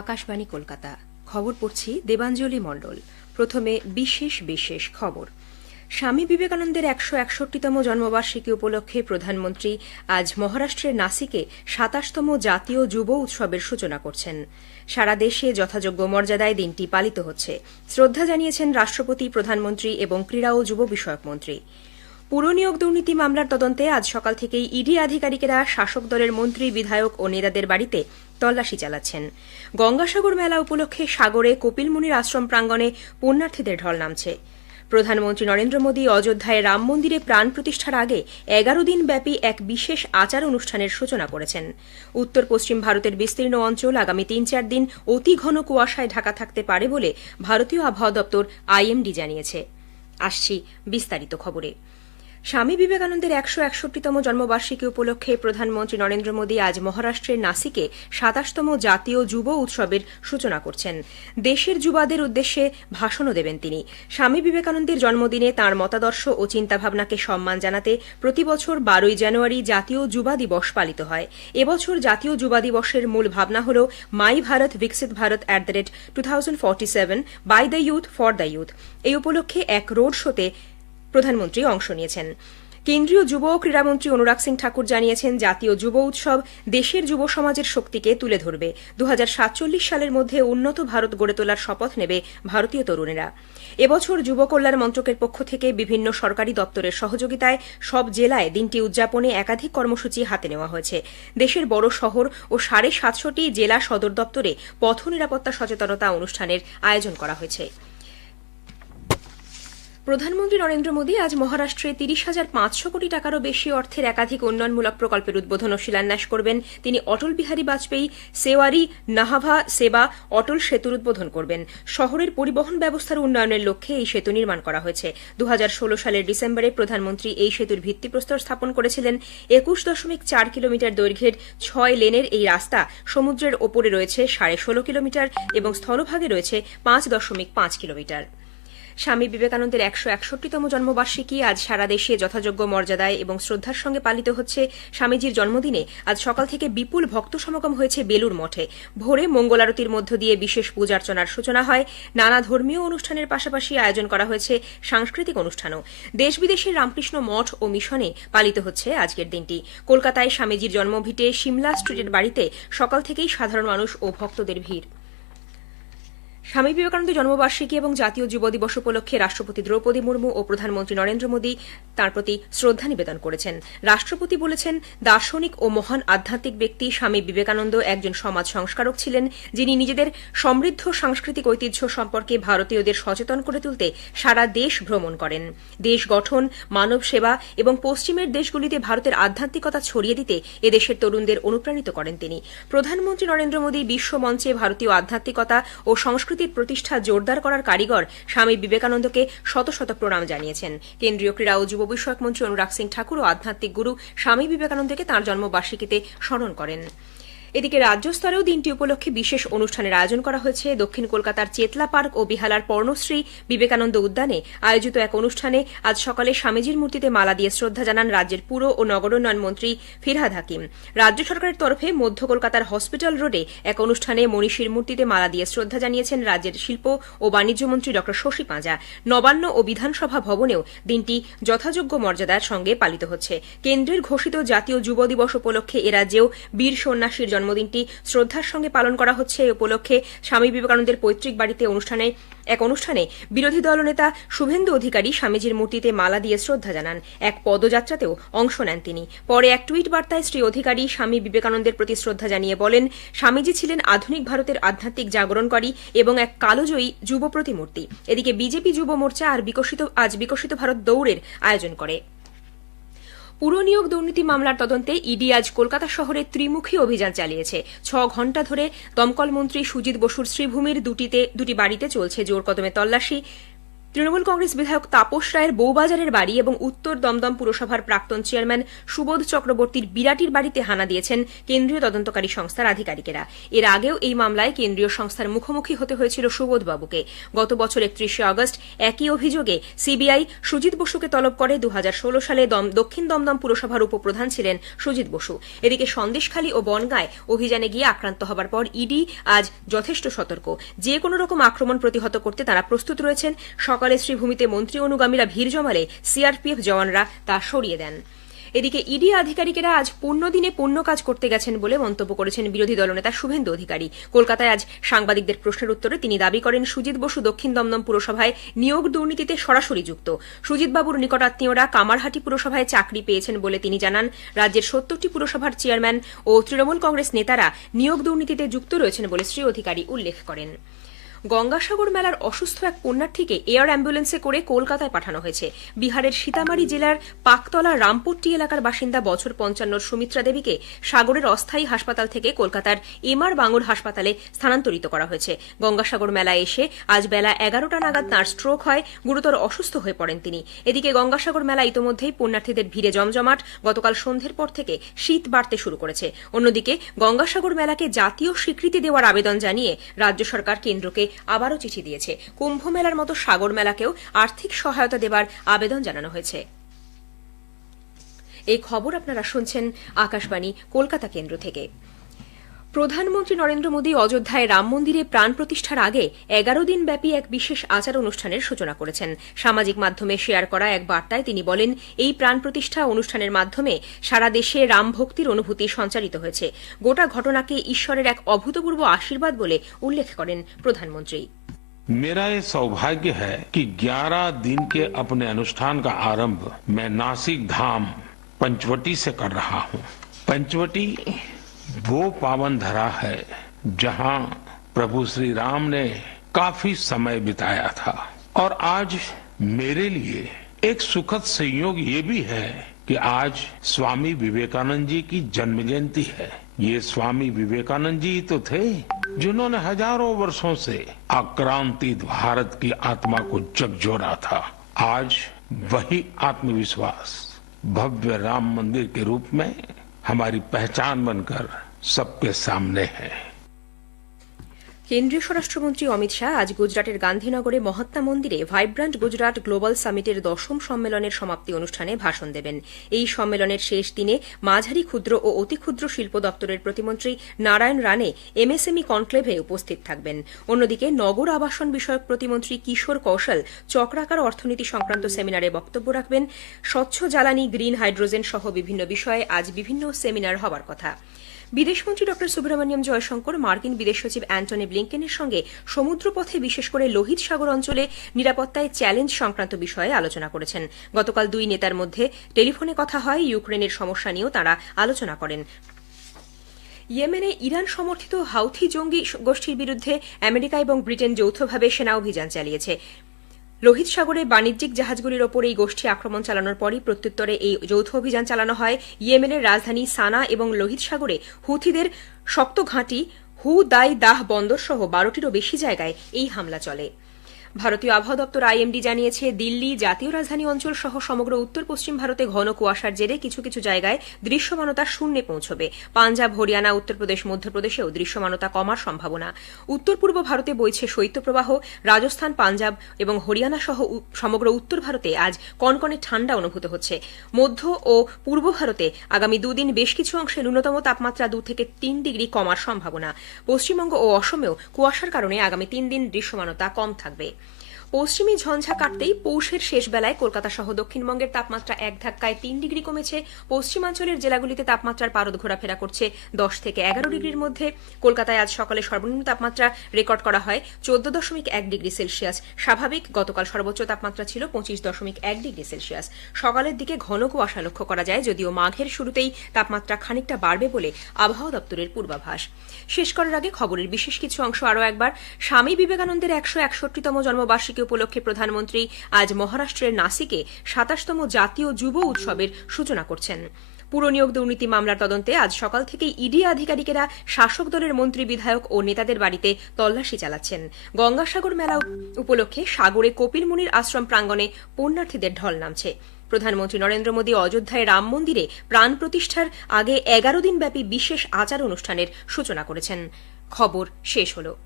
আকাশবাণী কলকাতা। খবর পড়ছি দেবাঞ্জলি মণ্ডল। প্রথমে বিশেষ বিশেষ খবর। স্বামী বিবেকানন্দের ১৬১তম জন্মবার্ষিকী উপলক্ষে প্রধানমন্ত্রী আজ মহারাষ্ট্রের নাসিকে ২৭তম জাতীয় যুব উৎসবের সূচনা করছেন। সারা দেশে যথাযোগ্য মর্যাদায় দিনটি পালিত হচ্ছে। শ্রদ্ধা জানিয়েছেন রাষ্ট্রপতি, প্রধানমন্ত্রী এবং ক্রীড়া ও যুব বিষয়ক মন্ত্রী। পুরনিয়োগ দুর্নীতি মামলার তদন্তে আজ সকাল থেকেই ইডি আধিকারিকেরা শাসক দলের মন্ত্রী, বিধায়ক ও নেতাদের বাড়িতে তল্লাশি চালাচ্ছেন। গঙ্গাসাগর মেলা উপলক্ষে সাগরে কপিলমুনির আশ্রম প্রাঙ্গণে পুণ্যার্থীদের ঢল নামছে। প্রধানমন্ত্রী নরেন্দ্র মোদী অযোধ্যায় রাম মন্দিরে প্রাণ প্রতিষ্ঠার আগে ১১ দিন ব্যাপী এক বিশেষ আচার অনুষ্ঠানের সূচনা করেছেন। উত্তর পশ্চিম ভারতের বিস্তীর্ণ অঞ্চল আগামী ৩-৪ দিন অতি ঘন কুয়াশায় ঢাকা থাকতে পারে বলে ভারতীয় আবহাওয়া দপ্তর আইএমডি জানিয়েছে। আসছি বিস্তারিত খবরে। স্বামী বিবেকানন্দের ১৬১তম জন্মবার্ষিকী উপলক্ষে প্রধানমন্ত্রী নরেন্দ্র মোদী আজ মহারাষ্ট্রের নাসিকে ২৭তম জাতীয় যুব উৎসবের সূচনা করছেন। দেশের যুবাদের উদ্দেশ্যে ভাষণও দেবেন তিনি। স্বামী বিবেকানন্দের জন্মদিনে তাঁর মতাদর্শ ও চিন্তাভাবনাকে সম্মান জানাতে প্রতিবছর ১২ই জানুয়ারি জাতীয় যুবা দিবস পালিত হয়। এবছর জাতীয় যুবা দিবসের মূল ভাবনা হল my Bharat Viksit Bharat @2047 by the youth for the youth. এই উপলক্ষে এক রোড শোতে প্রধানমন্ত্রী অংশ নিয়েছেন। কেন্দ্রীয় যুব ও ক্রীড়ামন্ত্রী অনুরাগ সিং ঠাকুর জানিয়েছেন, জাতীয় যুব উৎসব দেশের যুব সমাজের শক্তিকে তুলে ধরবে। ২০৪৭ সালের মধ্যে উন্নত ভারত গড়ে তোলার শপথ নেবে ভারতীয় তরুণেরা। এবছর যুব কল্যাণ মন্ত্রকের পক্ষ থেকে বিভিন্ন সরকারি দপ্তরের সহযোগিতায় সব জেলায় দিনটি উদযাপনে একাধিক কর্মসূচি হাতে নেওয়া হয়েছে। দেশের বড় শহর ও ৭৫০টি জেলা সদর দপ্তরে পথ নিরাপত্তা সচেতনতা অনুষ্ঠানের আয়োজন করা হয়েছে। প্রধানমন্ত্রী নরেন্দ্র মোদী আজ মহারাষ্ট্রে ৩০,৫০০ কোটি টাকারও বেশি অর্থের একাধিক উন্নয়নমূলক প্রকল্পের উদ্বোধন ও শিলান্যাস করবেন। তিনি অটল বিহারী বাজপেয়ী সেওয়ারি নাহাভা সেবা অটল সেতুর উদ্বোধন করবেন। শহরের পরিবহন ব্যবস্থার উন্নয়নের লক্ষ্যে এই সেতু নির্মাণ করা হয়েছে। ২০১৬ সালের ডিসেম্বরে প্রধানমন্ত্রী এই সেতুর ভিত্তিপ্রস্তর স্থাপন করেছিলেন। ২১.৪ কিলোমিটার দৈর্ঘ্যের ৬ লেনের এই রাস্তা সমুদ্রের ওপরে রয়েছে ১৬.৫ কিলোমিটার এবং স্থলভাগে রয়েছে ৫.৫ কিলোমিটার। স্বামী বিবেকানন্দের ১৬১তম জন্মবার্ষিকী আজ সারা দেশে যথাযোগ্য মর্যাদায় এবং শ্রদ্ধার সঙ্গে পালিত হচ্ছে। স্বামীজির জন্মদিনে আজ সকাল থেকে বিপুল ভক্ত সমাগম হয়েছে বেলুর মঠে। ভোরে মঙ্গল আরতির মধ্য দিয়ে বিশেষ পূজার্চনার সূচনা হয়। নানা ধর্মীয় অনুষ্ঠানের পাশাপাশি আয়োজন করা হয়েছে সাংস্কৃতিক অনুষ্ঠানও। দেশ বিদেশের রামকৃষ্ণ মঠ ও মিশনে পালিত হচ্ছে আজকের দিনটি। কলকাতায় স্বামীজির জন্মভিটে সিমলা স্ট্রিটের বাড়িতে সকাল থেকেই সাধারণ মানুষ ও ভক্তদের ভিড়। স্বামী বিবেকানন্দের জন্মবার্ষিকী এবং জাতীয় যুব দিবস উপলক্ষে রাষ্ট্রপতি দ্রৌপদী মুর্মু ও প্রধানমন্ত্রী নরেন্দ্র মোদী তাঁর প্রতি শ্রদ্ধা নিবেদন করেছেন। রাষ্ট্রপতি বলেছেন, দার্শনিক ও মহান আধ্যাত্মিক ব্যক্তি স্বামী বিবেকানন্দ একজন সমাজ সংস্কারক ছিলেন, যিনি নিজেদের সমৃদ্ধ সাংস্কৃতিক ঐতিহ্য সম্পর্কে ভারতীয়দের সচেতন করে তুলতে সারা দেশ ভ্রমণ করেন। দেশ গঠন, মানব সেবা এবং পশ্চিমের দেশগুলিতে ভারতের আধ্যাত্মিকতা ছড়িয়ে দিতে এদেশের তরুণদের অনুপ্রাণিত করেন তিনি। প্রধানমন্ত্রী নরেন্দ্র মোদী বিশ্ব মঞ্চে ভারতীয় আধ্যাত্মিকতা ও সংস্কৃতির প্রতিষ্ঠা জোরদার করার কারিগর স্বামী বিবেকানন্দকে শত শত প্রণাম জানিয়েছেন। কেন্দ্রীয় ক্রীড়া ও যুব বিষয়ক মন্ত্রী অনুরাগ সিং ঠাকুর ও আধ্যাত্মিক গুরু স্বামী বিবেকানন্দকে তাঁর জন্মবার্ষিকীতে স্মরণ করেন। এদিকে রাজ্য স্তরেও দিনটি উপলক্ষে বিশেষ অনুষ্ঠানের আয়োজন করা হয়েছে। দক্ষিণ কলকাতার চেতলা পার্ক ও বিহালার পর্ণশ্রী বিবেকানন্দ উদ্যানে আয়োজিত এক অনুষ্ঠানে আজ সকালে স্বামীজির মূর্তিতে মালা দিয়ে শ্রদ্ধা জানান রাজ্যের পুর ও নগরোন্নয়ন মন্ত্রী ফিরহাদ হাকিম। রাজ্য সরকারের তরফে মধ্য কলকাতার হসপিটাল রোডে এক অনুষ্ঠানে মনীষীর মূর্তিতে মালা দিয়ে শ্রদ্ধা জানিয়েছেন রাজ্যের শিল্প ও বাণিজ্য মন্ত্রী ড শশী পাঁজা। নবান্ন ও বিধানসভা ভবনেও দিনটি যথাযোগ্য মর্যাদার সঙ্গে পালিত হচ্ছে। কেন্দ্রের ঘোষিত জাতীয় যুব দিবস উপলক্ষে এরাজ্যেও বীর সন্ন্যাসীর জন্মদিনটি শ্রদ্ধার সঙ্গে পালন করা হচ্ছে। এই উপলক্ষে স্বামী বিবেকানন্দের পৈতৃক বাড়িতে এক অনুষ্ঠানে বিরোধী দলনেতা শুভেন্দু অধিকারী স্বামীজির মূর্তিতে মালা দিয়ে শ্রদ্ধা জানান। এক পদযাত্রাতেও অংশ নেন তিনি। পরে এক টুইট বার্তায় শ্রী অধিকারী স্বামী বিবেকানন্দের প্রতি শ্রদ্ধা জানিয়ে বলেন, স্বামীজি ছিলেন আধুনিক ভারতের আধ্যাত্মিক জাগরণকারী এবং এক কালজয়ী যুব প্রতিমূর্তি। এদিকে বিজেপি যুব মোর্চা আজ বিকশিত ভারত দৌড়ের আয়োজন করে। পুরনিয়োগ দুর্নীতি মামলার তদন্তে ইডি আজ কলকাতা শহরে ত্রিমুখী অভিযান চালিয়েছে। ৬ ঘণ্টা ধরে দমকল মন্ত্রী সুজিত বসুর শ্রীভূমির দুটি বাড়িতে চলছে জোর কদমে তল্লাশি। তৃণমূল কংগ্রেস বিধায়ক তাপস রায়ের বউবাজারের বাড়ি এবং উত্তর দমদম পুরসভার প্রাক্তন চেয়ারম্যান সুবোধ চক্রবর্তীর বিরাটির বাড়িতে হানা দিয়েছেন কেন্দ্রীয় তদন্তকারী সংস্থার আধিকারিকেরা। এর আগেও এই মামলায় কেন্দ্রীয় সংস্থার মুখোমুখি হতে হয়েছিল সুবোধবাবুকে। গত বছর 31শে আগস্ট একই অভিযোগে সিবিআই সুজিত বসুকে তলব করে। 2016 সালে দক্ষিণ দমদম পুরসভার উপপ্রধান ছিলেন সুজিত বসু। এদিকে সন্দেশখালী ও বনগাঁয় অভিযানে গিয়ে আক্রান্ত হবার পর ইডি আজ যথেষ্ট সতর্ক। যে কোনো রকম আক্রমণ প্রতিহত করতে তারা প্রস্তুত রয়েছেন। সকালে শ্রীভূমিতে মন্ত্রী অনুগামীরা ভিড় জমালে সিআরপিএফ জওয়ানরা তা সরিয়ে দেন। এদিকে ইডি আধিকারিকেরা আজ পুণ্যদিনে পুণ্য কাজ করতে গেছেন বলে মন্তব্য করেছেন বিরোধী দলনেতা শুভেন্দু অধিকারী। কলকাতায় আজ সাংবাদিকদের প্রশ্নের উত্তরে তিনি দাবি করেন, সুজিত বসু দক্ষিণ দমদম পুরসভায় নিয়োগ দুর্নীতিতে সরাসরি যুক্ত। সুজিতবাবুর নিকটাত্মীয়রা কামারহাটি পুরসভায় চাকরি পেয়েছেন বলে তিনি জানান। রাজ্যের 70টি পুরসভার চেয়ারম্যান ও তৃণমূল কংগ্রেস নেতারা নিয়োগ দুর্নীতিতে যুক্ত রয়েছেন বলে শ্রী অধিকারী উল্লেখ করেন। গঙ্গাসাগর মেলার অসুস্থ এক পুণ্যার্থীকে এয়ার অ্যাম্বুলেন্সে করে কলকাতায় পাঠানো হয়েছে। বিহারের সীতামারি জেলার পাকতলা রামপট্টি এলাকার বাসিন্দা বছর 55 সুমিত্রা দেবীকে সাগরের অস্থায়ী হাসপাতাল থেকে কলকাতার এমআর বাঙুর হাসপাতালে স্থানান্তরিত করা হয়েছে। গঙ্গাসাগর মেলায় এসে আজ বেলা 11টা নাগাদ তাঁর স্ট্রোক হয়, গুরুতর অসুস্থ হয়ে পড়েন তিনি। এদিকে গঙ্গাসাগর মেলা ইতোমধ্যেই পুণ্যার্থীদের ভিড়ে জমজমাট। গতকাল সন্ধ্যের পর থেকে শীত বাড়তে শুরু করেছে। অন্যদিকে গঙ্গাসাগর মেলাকে জাতীয় স্বীকৃতি দেওয়ার আবেদন জানিয়ে রাজ্য সরকার কেন্দ্রকে আবারও চিঠি দিয়েছে। কুম্ভ মেলার মতো সাগর মেলাকেও আর্থিক সহায়তা দেবার আবেদন জানানো হয়েছে। এই খবর আপনারা শুনছেন আকাশবাণী কলকাতা কেন্দ্র থেকে। প্রধানমন্ত্রী নরেন্দ্র মোদী অযোধ্যায় রাম মন্দিরে প্রাণ প্রতিষ্ঠার আগে 11 দিন ব্যাপী এক বিশেষ আচার অনুষ্ঠানের সূচনা করেছেন। সামাজিক মাধ্যমে শেয়ার করা এক বার্তায় তিনি বলেন, এই প্রাণ প্রতিষ্ঠা অনুষ্ঠানের মাধ্যমে সারা দেশে রাম ভক্তির অনুভূতি সঞ্চারিত হয়েছে। গোটা ঘটনাকে ঈশ্বরের এক অভূতপূর্ব আশীর্বাদ বলে উল্লেখ করেন প্রধানমন্ত্রী। मेरा ये सौभाग्य है कि 11 दिन के अपने अनुष्ठान का आरंभ मैं नासिक धाम पंचवटी से कर रहा हूँ। पंचवटी वो पावन धरा है जहाँ प्रभु श्री राम ने काफी समय बिताया था। और आज मेरे लिए एक सुखद संयोग ये भी है कि आज स्वामी विवेकानंद जी की जन्म जयंती है। ये स्वामी विवेकानंद जी तो थे जिन्होंने हजारों वर्षों से आक्रांतित भारत की आत्मा को झकझोरा था। आज वही आत्मविश्वास भव्य राम मंदिर के रूप में हमारी पहचान बनकर सबके सामने है। কেন্দ্রীয় স্বরাষ্ট্রমন্ত্রী অমিত শাহ আজ গুজরাটের গান্ধীনগরে মহাত্মা মন্দিরে ভাইব্রান্ট গুজরাট গ্লোবাল সামিটের 10ম সম্মেলনের সমাপ্তি অনুষ্ঠানে ভাষণ দেবেন। এই সম্মেলনের শেষ দিনে মাঝারি ক্ষুদ্র ও অতি ক্ষুদ্র শিল্প দপ্তরের প্রতিমন্ত্রী নারায়ণ রানে এমএসএমই কনক্লেভে উপস্থিত থাকবেন। অন্যদিকে নগর আবাসন বিষয়ক প্রতিমন্ত্রী কিশোর কৌশল চক্রাকার অর্থনীতি সংক্রান্ত সেমিনারে বক্তব্য রাখবেন। স্বচ্ছ জ্বালানি, গ্রিন হাইড্রোজেন সহ বিভিন্ন বিষয়ে আজ বিভিন্ন সেমিনার হবার কথা। বিদেশমন্ত্রী ড সুব্রমণিয়ম জয়শঙ্কর মার্কিন বিদেশ সচিব অ্যান্টনি ব্লিংকেনের সঙ্গে সমুদ্রপথে বিশেষ করে লোহিত সাগর অঞ্চলে নিরাপত্তায় চ্যালেঞ্জ সংক্রান্ত বিষয়ে আলোচনা করেছেন। গতকাল দুই নেতার মধ্যে টেলিফোনে কথা হয়। ইউক্রেনের সমস্যা নিয়েও তাঁরা আলোচনা করেন। ইয়েমেনে ইরান সমর্থিত হাউথি জঙ্গি গোষ্ঠীর বিরুদ্ধে আমেরিকা এবং ব্রিটেন যৌথভাবে সেনা অভিযান চালিয়েছে। লোহিত সাগরে বাণিজ্যিক জাহাজগুলির ওপর এই গোষ্ঠী আক্রমণ চালানোর পরই প্রত্যুত্তরে এই যৌথ অভিযান চালানো হয়। ইয়েমেনের রাজধানী সানা এবং লোহিত সাগরে হুথিদের শক্ত ঘাঁটি হু দাই দাহ বন্দর সহ 12টিরও বেশি জায়গায় এই হামলা চলে। ভারতীয় আবহাওয়া দপ্তর আইএমডি জানিয়েছে, দিল্লি, জাতীয় রাজধানী অঞ্চল সহ সমগ্র উত্তর পশ্চিম ভারতে ঘন কুয়াশার জেরে কিছু কিছু জায়গায় দৃশ্যমানতা শূন্যে পৌঁছবে। পাঞ্জাব, হরিয়ানা, উত্তরপ্রদেশ, মধ্যপ্রদেশেও দৃশ্যমানতা কমার সম্ভাবনা। উত্তর পূর্ব ভারতে বইছে শৈত্যপ্রবাহ। রাজস্থান, পাঞ্জাব এবং হরিয়ানা সহ সমগ্র উত্তর ভারতে আজ কনকনে ঠান্ডা অনুভূত হচ্ছে। মধ্য ও পূর্ব ভারতে আগামী দুদিন বেশ কিছু অংশে ন্যূনতম তাপমাত্রা 2 থেকে 3 ডিগ্রি কমার সম্ভাবনা। পশ্চিমবঙ্গ ও অসমেও কুয়াশার কারণে আগামী 3 দিন দৃশ্যমানতা কম থাকবে। পশ্চিমী ঝঞ্ঝা কাটতেই পৌষের শেষ বেলায় কলকাতা সহ দক্ষিণবঙ্গের তাপমাত্রা এক ধাক্কায় 3 ডিগ্রি কমেছে। পশ্চিমাঞ্চলের জেলাগুলিতে তাপমাত্রার পারদ ঘোরাফেরা করছে 10 থেকে 11 ডিগ্রির মধ্যে। কলকাতায় আজ সকালে সর্বনিম্ন তাপমাত্রা রেকর্ড করা হয় 14.1 ডিগ্রি সেলসিয়াস। স্বাভাবিক গতকাল সর্বোচ্চ তাপমাত্রা ছিল 25.1 ডিগ্রি সেলসিয়াস। সকালের দিকে ঘন কুয়াশা লক্ষ্য করা যায়, যদিও মাঘের শুরুতেই তাপমাত্রা খানিকটা বাড়বে বলে আবহাওয়া দপ্তরের পূর্বাভাস। শেষ করার আগে খবরের বিশেষ কিছু অংশ আরও একবার। স্বামী বিবেকানন্দের 161তম জন্মবার্ষিকী উপলক্ষে প্রধানমন্ত্রী আজ মহারাষ্ট্রের নাসিকে 27তম জাতীয় যুব উৎসবের সূচনা করছেন। পুরনিয়োগ দুর্নীতি মামলার তদন্তে আজ সকাল থেকেই ইডি আধিকারিকেরা শাসক দলের মন্ত্রী বিধায়ক ও নেতাদের বাড়িতে তল্লাশি চালাচ্ছেন। গঙ্গাসাগর মেলা উপলক্ষে সাগরে কপিল মুনির আশ্রম প্রাঙ্গণে পুণ্যার্থীদের ঢল নামছে। প্রধানমন্ত্রী নরেন্দ্র মোদী অযোধ্যায় রাম মন্দিরে প্রাণ প্রতিষ্ঠার আগে 11 দিন ব্যাপী বিশেষ আচার অনুষ্ঠানের সূচনা করেছেন। খবর শেষ হলো।